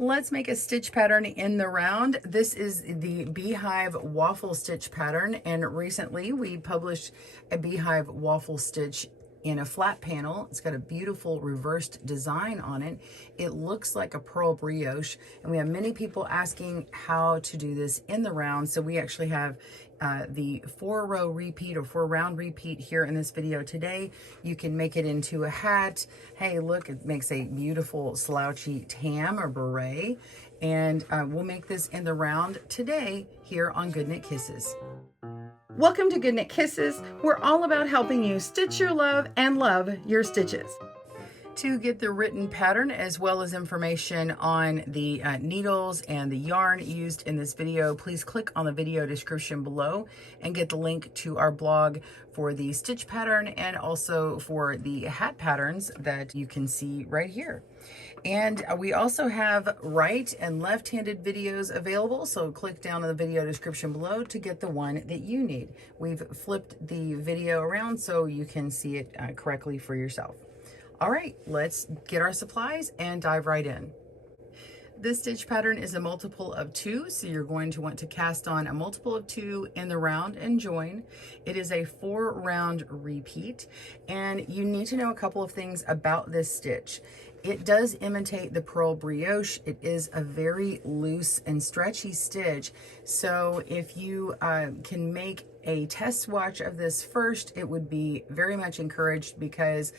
Let's make a stitch pattern in the round. This is the Beehive Waffle Stitch pattern, and recently we published a Beehive Waffle Stitch in a flat panel. It's got a beautiful reversed design on it. It looks like a pearl brioche, and we have many people asking how to do this in the round. So we actually have the 4-row repeat or 4-round repeat here in this video today. You can make it into a hat. Hey, look, it makes a beautiful slouchy tam or beret. And we'll make this in the round today here on GoodKnit Kisses. Welcome to GoodKnit Kisses. We're all about helping you stitch your love and love your stitches. To get the written pattern as well as information on the needles and the yarn used in this video, please click on the video description below and get the link to our blog for the stitch pattern and also for the hat patterns that you can see right here. And we also have right and left-handed videos available, so click down in the video description below to get the one that you need. We've flipped the video around so you can see it correctly for yourself. All right, let's get our supplies and dive right in. This stitch pattern is a multiple of 2, so you're going to want to cast on a multiple of 2 in the round and join. It is a 4-round repeat, and you need to know a couple of things about this stitch. It does imitate the pearl brioche. It is a very loose and stretchy stitch, so if you can make a test swatch of this first, it would be very much encouraged because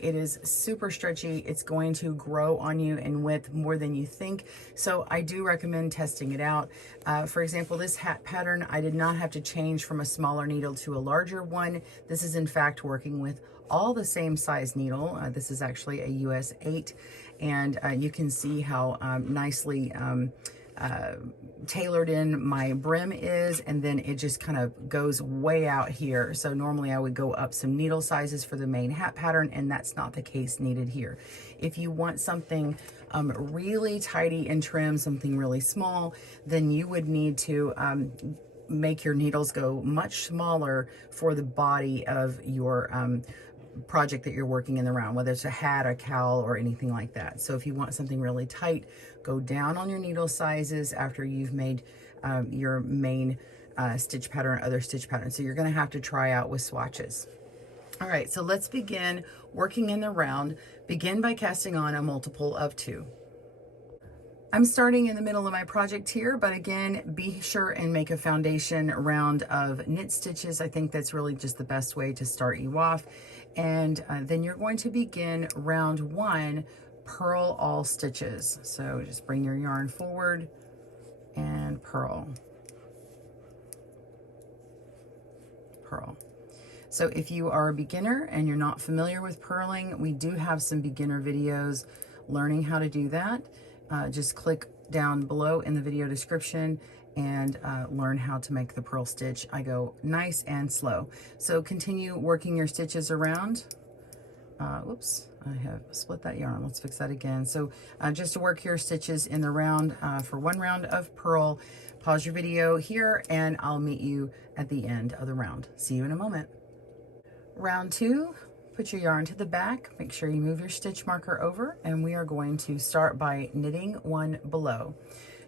it is super stretchy. It's going to grow on you in width more than you think. So I do recommend testing it out. For example, this hat pattern, I did not have to change from a smaller needle to a larger one. This is in fact working with all the same size needle. This is actually a US 8, and you can see how nicely tailored in my brim is, and then it just kind of goes way out here. So normally I would go up some needle sizes for the main hat pattern, and that's not the case needed here. If you want something really tidy and trim, something really small, then you would need to make your needles go much smaller for the body of your project that you're working in the round, whether it's a hat, a cowl, or anything like that. So if you want something really tight, go down on your needle sizes after you've made your main stitch pattern, other stitch patterns. So you're going to have to try out with swatches. All right, so let's begin working in the round. Begin by casting on a multiple of 2. I'm starting in the middle of my project here, but again, be sure and make a foundation round of knit stitches. I think that's really just the best way to start you off. And then you're going to begin round 1, purl all stitches. So just bring your yarn forward and purl. Purl. So if you are a beginner and you're not familiar with purling, we do have some beginner videos learning how to do that. Just click down below in the video description and learn how to make the purl stitch. I go nice and slow. So continue working your stitches around. Whoops, I have split that yarn. Let's fix that again. So just to work your stitches in the round for 1 round of purl, pause your video here and I'll meet you at the end of the round. See you in a moment. Round 2. Put your yarn to the back, make sure you move your stitch marker over, and we are going to start by knitting 1 below.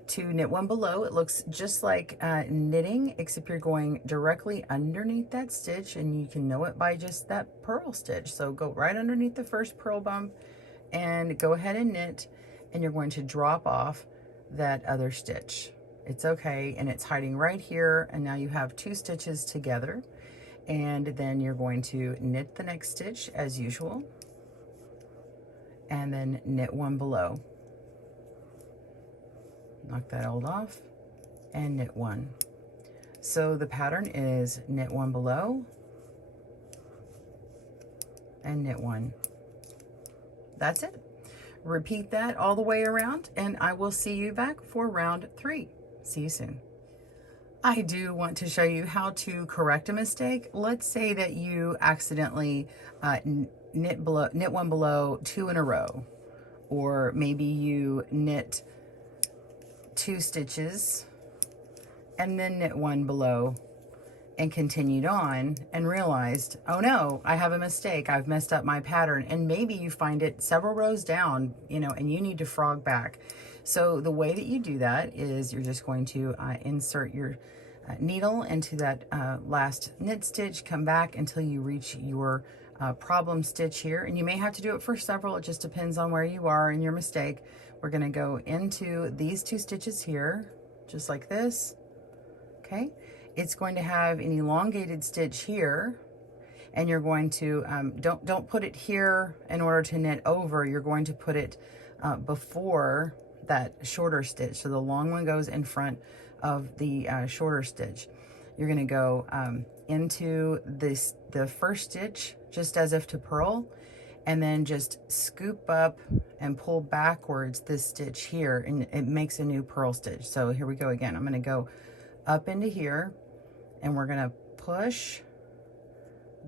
To knit 1 below, it looks just like knitting, except you're going directly underneath that stitch, and you can know it by just that purl stitch. So go right underneath the first purl bump and go ahead and knit, and you're going to drop off that other stitch. It's okay, and it's hiding right here, and now you have 2 stitches together. And then you're going to knit the next stitch as usual, and then knit 1 below. Knock that old off and knit 1. So the pattern is knit 1 below and knit 1. That's it. Repeat that all the way around, and I will see you back for round 3. See you soon. I do want to show you how to correct a mistake. Let's say that you accidentally knit 1 below 2 in a row, or maybe you knit 2 stitches and then knit 1 below and continued on and realized, oh no, I have a mistake. I've messed up my pattern. And maybe you find it several rows down, you know, and you need to frog back. So the way that you do that is you're just going to insert your needle into that last knit stitch, come back until you reach your problem stitch here, and you may have to do it for several. It just depends on where you are and your mistake. We're going to go into these 2 stitches here, just like this. Okay, it's going to have an elongated stitch here, and you're going to don't put it here in order to knit over. You're going to put it before that shorter stitch. So the long one goes in front of the shorter stitch. You're going to go into the first stitch just as if to purl, and then just scoop up and pull backwards this stitch here, and it makes a new purl stitch. So here we go again. I'm going to go up into here, and we're going to push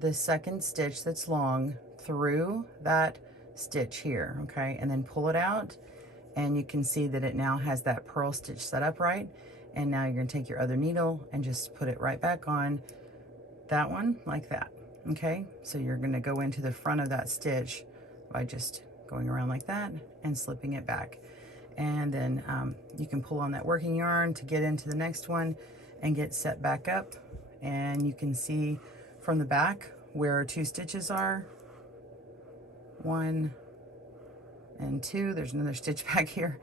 the second stitch that's long through that stitch here, okay, and then pull it out, and you can see that it now has that purl stitch set up right. And now you're going to take your other needle and just put it right back on that one like that. Okay, so you're going to go into the front of that stitch by just going around like that and slipping it back. And then you can pull on that working yarn to get into the next one and get set back up. And you can see from the back where 2 stitches are. 1 and 2. There's another stitch back here.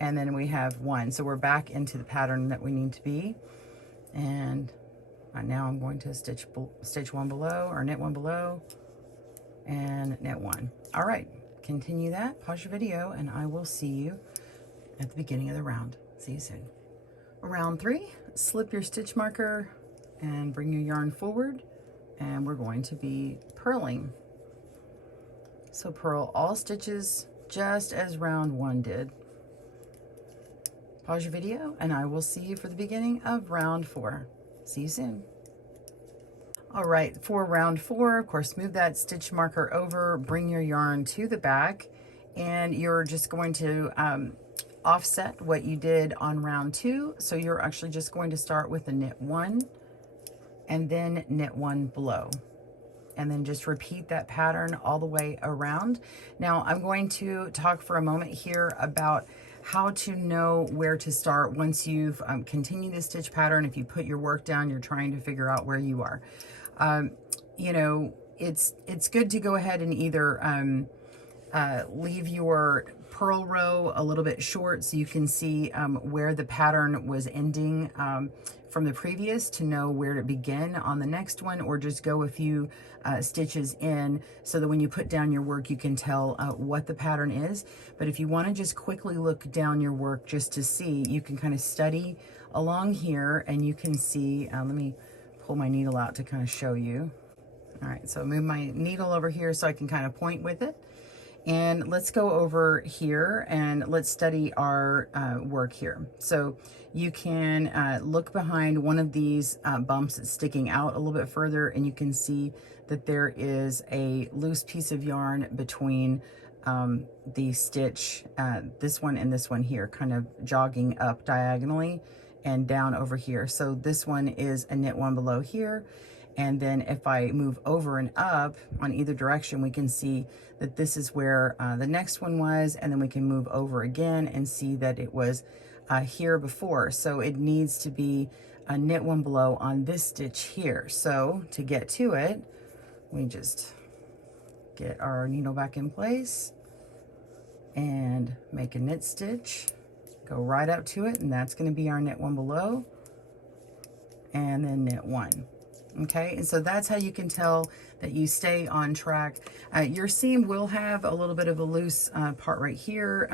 And then we have 1. So we're back into the pattern that we need to be. And now I'm going to stitch 1 below, or knit 1 below, and knit 1. All right, continue that, pause your video, and I will see you at the beginning of the round. See you soon. Round 3, slip your stitch marker and bring your yarn forward, and we're going to be purling. So purl all stitches just as round 1 did. Pause your video, and I will see you for the beginning of round 4. See you soon. All right, for round 4, of course, move that stitch marker over, bring your yarn to the back, and you're just going to offset what you did on round 2. So you're actually just going to start with a knit 1 and then knit 1 below, and then just repeat that pattern all the way around. Now I'm going to talk for a moment here about how to know where to start once you've continued the stitch pattern. If you put your work down, you're trying to figure out where you are. You know, it's good to go ahead and either leave your purl row a little bit short so you can see where the pattern was ending from the previous to know where to begin on the next one, or just go a few stitches in so that when you put down your work you can tell what the pattern is. But if you want to just quickly look down your work just to see, you can kind of study along here, and you can see, let me pull my needle out to kind of show you. All right, so move my needle over here so I can kind of point with it. And let's go over here and let's study our work here. So you can look behind one of these bumps that's sticking out a little bit further, and you can see that there is a loose piece of yarn between the stitch, this one and this one here, kind of jogging up diagonally and down over here. So this one is a knit 1 below here. And then if I move over and up on either direction, we can see that this is where the next one was, and then we can move over again and see that it was here before. So it needs to be a knit 1 below on this stitch here. So to get to it, we just get our needle back in place and make a knit stitch, go right up to it, and that's going to be our knit 1 below, and then knit 1. Okay, and so that's how you can tell that you stay on track. Your seam will have a little bit of a loose part right here.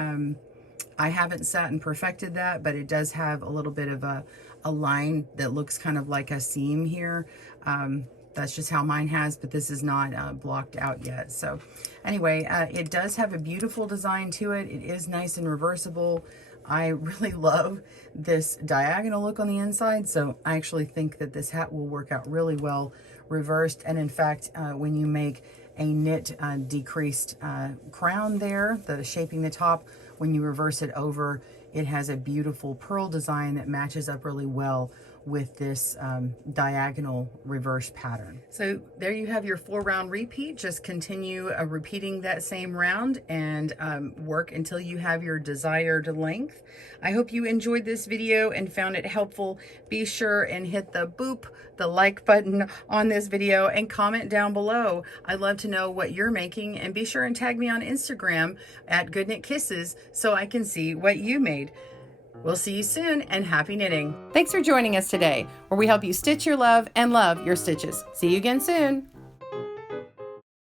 I haven't sat and perfected that, but it does have a little bit of a line that looks kind of like a seam here. That's just how mine has, but this is not blocked out yet. So anyway, it does have a beautiful design to it. It is nice and reversible. I really love this diagonal look on the inside, so I actually think that this hat will work out really well reversed. And in fact, when you make a knit decreased crown there, the shaping the top, when you reverse it over, it has a beautiful purl design that matches up really well with this diagonal reverse pattern. So there you have your 4-round repeat. Just continue repeating that same round and work until you have your desired length. I hope you enjoyed this video and found it helpful. Be sure and hit the like button on this video and comment down below. I'd love to know what you're making, and be sure and tag me on Instagram at GoodKnitKisses so I can see what you made. We'll see you soon, and happy knitting. Thanks for joining us today, where we help you stitch your love and love your stitches. See you again soon.